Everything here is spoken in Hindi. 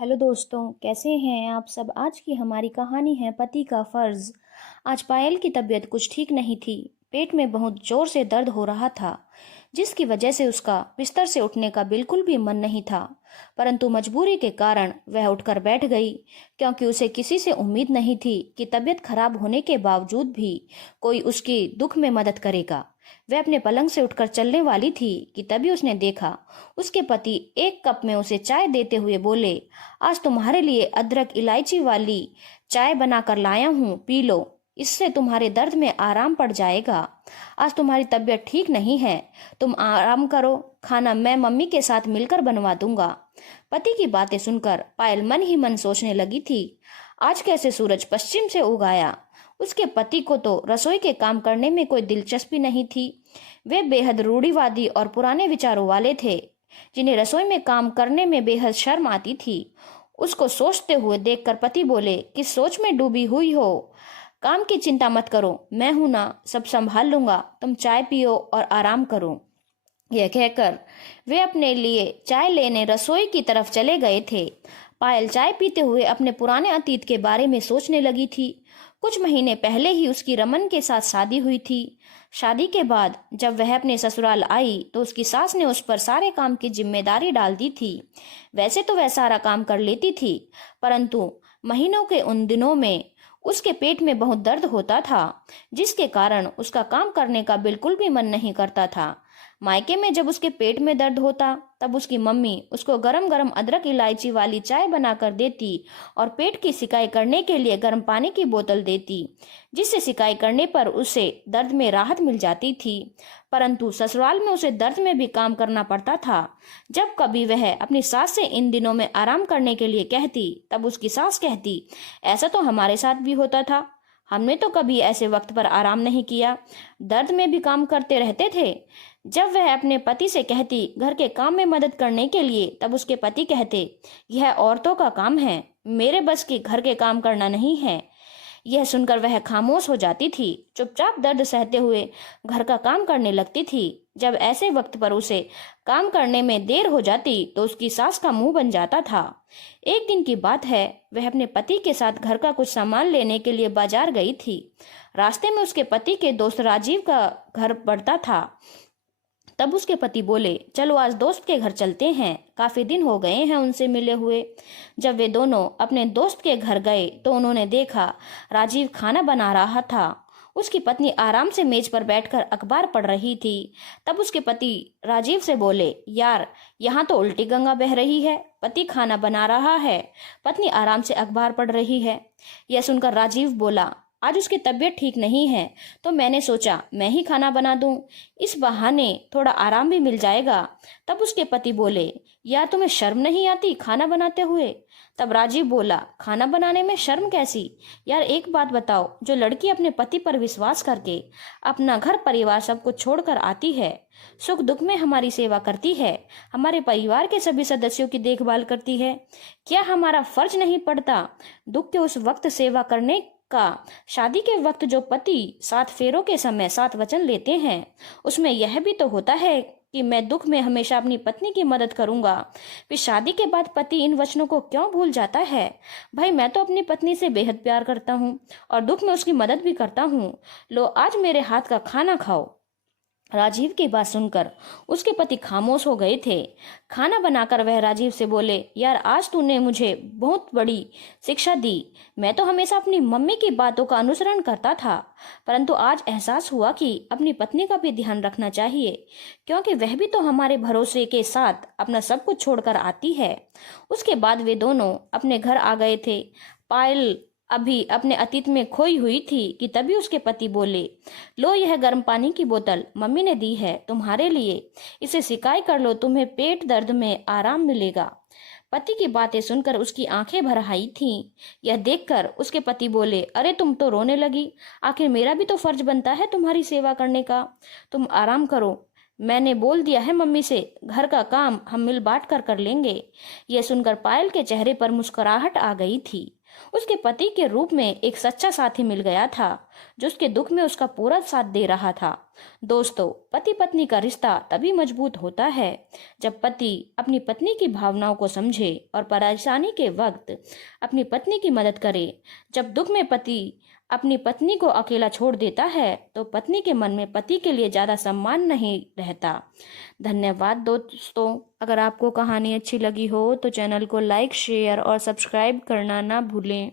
हेलो दोस्तों, कैसे हैं आप सब। आज की हमारी कहानी है पति का फर्ज। आज पायल की तबीयत कुछ ठीक नहीं थी। पेट में बहुत जोर से दर्द हो रहा था, जिसकी वजह से उसका बिस्तर से उठने का बिल्कुल भी मन नहीं था। परंतु मजबूरी के कारण वह उठकर बैठ गई, क्योंकि उसे किसी से उम्मीद नहीं थी कि तबीयत खराब होने के बावजूद भी कोई उसकी दुख में मदद करेगा। वह अपने पलंग से उठकर चलने वाली थी कि तभी उसने देखा उसके पति एक कप में उसे चाय देते हुए बोले, आज तुम्हारे लिए अदरक इलायची वाली चाय बनाकर लाया हूँ, पी लो। इससे तुम्हारे दर्द में आराम पड़ जाएगा। आज तुम्हारी तबीयत ठीक नहीं है, तुम आराम करो, खाना मैं मम्मी के साथ मिलकर बनवा दूंगा। पति की बातें सुनकर पायल मन ही मन सोचने लगी थी, आज कैसे सूरज पश्चिम से उग आया। उसके पति को तो रसोई के काम करने में कोई दिलचस्पी नहीं थी। वे बेहद रूढ़िवादी और पुराने विचारों वाले थे, जिन्हें रसोई में काम करने में बेहद शर्म आती थी। उसको सोचते हुए देखकर पति बोले, किस सोच में डूबी हुई हो। काम की चिंता मत करो, मैं हूं ना, सब संभाल लूंगा, तुम चाय पियो और आराम करो। यह कहकर वे अपने लिए चाय लेने रसोई की तरफ चले गए थे। पायल चाय पीते हुए अपने पुराने अतीत के बारे में सोचने लगी थी। कुछ महीने पहले ही उसकी रमन के साथ शादी हुई थी। शादी के बाद जब वह अपने ससुराल आई तो उसकी सास ने उस पर सारे काम की जिम्मेदारी डाल दी थी। वैसे तो वह सारा काम कर लेती थी, परंतु महीनों के उन दिनों में उसके पेट में बहुत दर्द होता था, जिसके कारण उसका काम करने का बिल्कुल भी मन नहीं करता था। मायके में जब उसके पेट में दर्द होता तब उसकी मम्मी उसको गरम गरम अदरक इलायची वाली चाय बनाकर देती और पेट की सिकाई करने के लिए गर्म पानी की बोतल देती, जिससे सिकाई करने पर उसे दर्द में राहत मिल जाती थी। परंतु ससुराल में उसे दर्द में भी काम करना पड़ता था। जब कभी वह अपनी सास से इन दिनों में आराम करने के लिए कहती तब उसकी सास कहती, ऐसा तो हमारे साथ भी होता था, हमने तो कभी ऐसे वक्त पर आराम नहीं किया, दर्द में भी काम करते रहते थे। जब वह अपने पति से कहती घर के काम में मदद करने के लिए तब उसके पति कहते, यह औरतों का काम है, मेरे बस के घर के काम करना नहीं है। यह सुनकर वह खामोश हो जाती थी, चुपचाप दर्द सहते हुए घर का काम करने लगती थी। जब ऐसे वक्त पर उसे काम करने में देर हो जाती तो उसकी सास का मुंह बन जाता था। एक दिन की बात है, वह अपने पति के साथ घर का कुछ सामान लेने के लिए बाजार गई थी। रास्ते में उसके पति के दोस्त राजीव का घर पड़ता था। तब उसके पति बोले, चलो आज दोस्त के घर चलते हैं, काफी दिन हो गए हैं उनसे मिले हुए। जब वे दोनों अपने दोस्त के घर गए तो उन्होंने देखा राजीव खाना बना रहा था। उसकी पत्नी आराम से मेज पर बैठकर अखबार पढ़ रही थी। तब उसके पति राजीव से बोले, यार यहाँ तो उल्टी गंगा बह रही है, पति खाना बना रहा है, पत्नी आराम से अखबार पढ़ रही है। यह सुनकर राजीव बोला, आज उसकी तबीयत ठीक नहीं है तो मैंने सोचा मैं ही खाना बना दूं, इस बहाने थोड़ा आराम भी मिल जाएगा। तब उसके पति बोले, यार तुम्हें शर्म नहीं आती खाना बनाते हुए। तब राजीव बोला, खाना बनाने में शर्म कैसी। यार एक बात बताओ, जो लड़की अपने पति पर विश्वास करके अपना घर परिवार सब कुछ छोड़कर आती है, सुख दुख में हमारी सेवा करती है, हमारे परिवार के सभी सदस्यों की देखभाल करती है, क्या हमारा फर्ज नहीं पड़ता दुख के उस वक्त सेवा करने का। शादी के वक्त जो पति 7 फेरों के समय 7 वचन लेते हैं, उसमें यह भी तो होता है कि मैं दुख में हमेशा अपनी पत्नी की मदद करूंगा। फिर शादी के बाद पति इन वचनों को क्यों भूल जाता है। भाई मैं तो अपनी पत्नी से बेहद प्यार करता हूँ और दुख में उसकी मदद भी करता हूँ। लो आज मेरे हाथ का खाना खाओ। राजीव की बात सुनकर उसके पति खामोश हो गए थे। खाना बनाकर वह राजीव से बोले, यार आज तूने मुझे बहुत बड़ी शिक्षा दी। मैं तो हमेशा अपनी मम्मी की बातों का अनुसरण करता था, परंतु आज एहसास हुआ कि अपनी पत्नी का भी ध्यान रखना चाहिए, क्योंकि वह भी तो हमारे भरोसे के साथ अपना सब कुछ छोड़कर आती है। उसके बाद वे दोनों अपने घर आ गए थे। पायल अभी अपने अतीत में खोई हुई थी कि तभी उसके पति बोले, लो यह गर्म पानी की बोतल मम्मी ने दी है तुम्हारे लिए, इसे सिकाई कर लो, तुम्हें पेट दर्द में आराम मिलेगा। पति की बातें सुनकर उसकी आंखें भर आई थीं। यह देखकर उसके पति बोले, अरे तुम तो रोने लगी, आखिर मेरा भी तो फर्ज बनता है तुम्हारी सेवा करने का, तुम आराम करो, मैंने बोल दिया है मम्मी से, घर का काम हम मिल बांट कर लेंगे। यह सुनकर पायल के चेहरे पर मुस्कुराहट आ गई थी। उसके पति के रूप में एक सच्चा साथी मिल गया था जो उसके दुख में उसका पूरा साथ दे रहा था। दोस्तों, पति पत्नी का रिश्ता तभी मजबूत होता है जब पति अपनी पत्नी की भावनाओं को समझे और परेशानी के वक्त अपनी पत्नी की मदद करे। जब दुख में पति अपनी पत्नी को अकेला छोड़ देता है तो पत्नी के मन में पति के लिए ज्यादा सम्मान नहीं रहता। धन्यवाद दोस्तों। अगर आपको कहानी अच्छी लगी हो तो चैनल को लाइक, शेयर और सब्सक्राइब करना ना भूलें।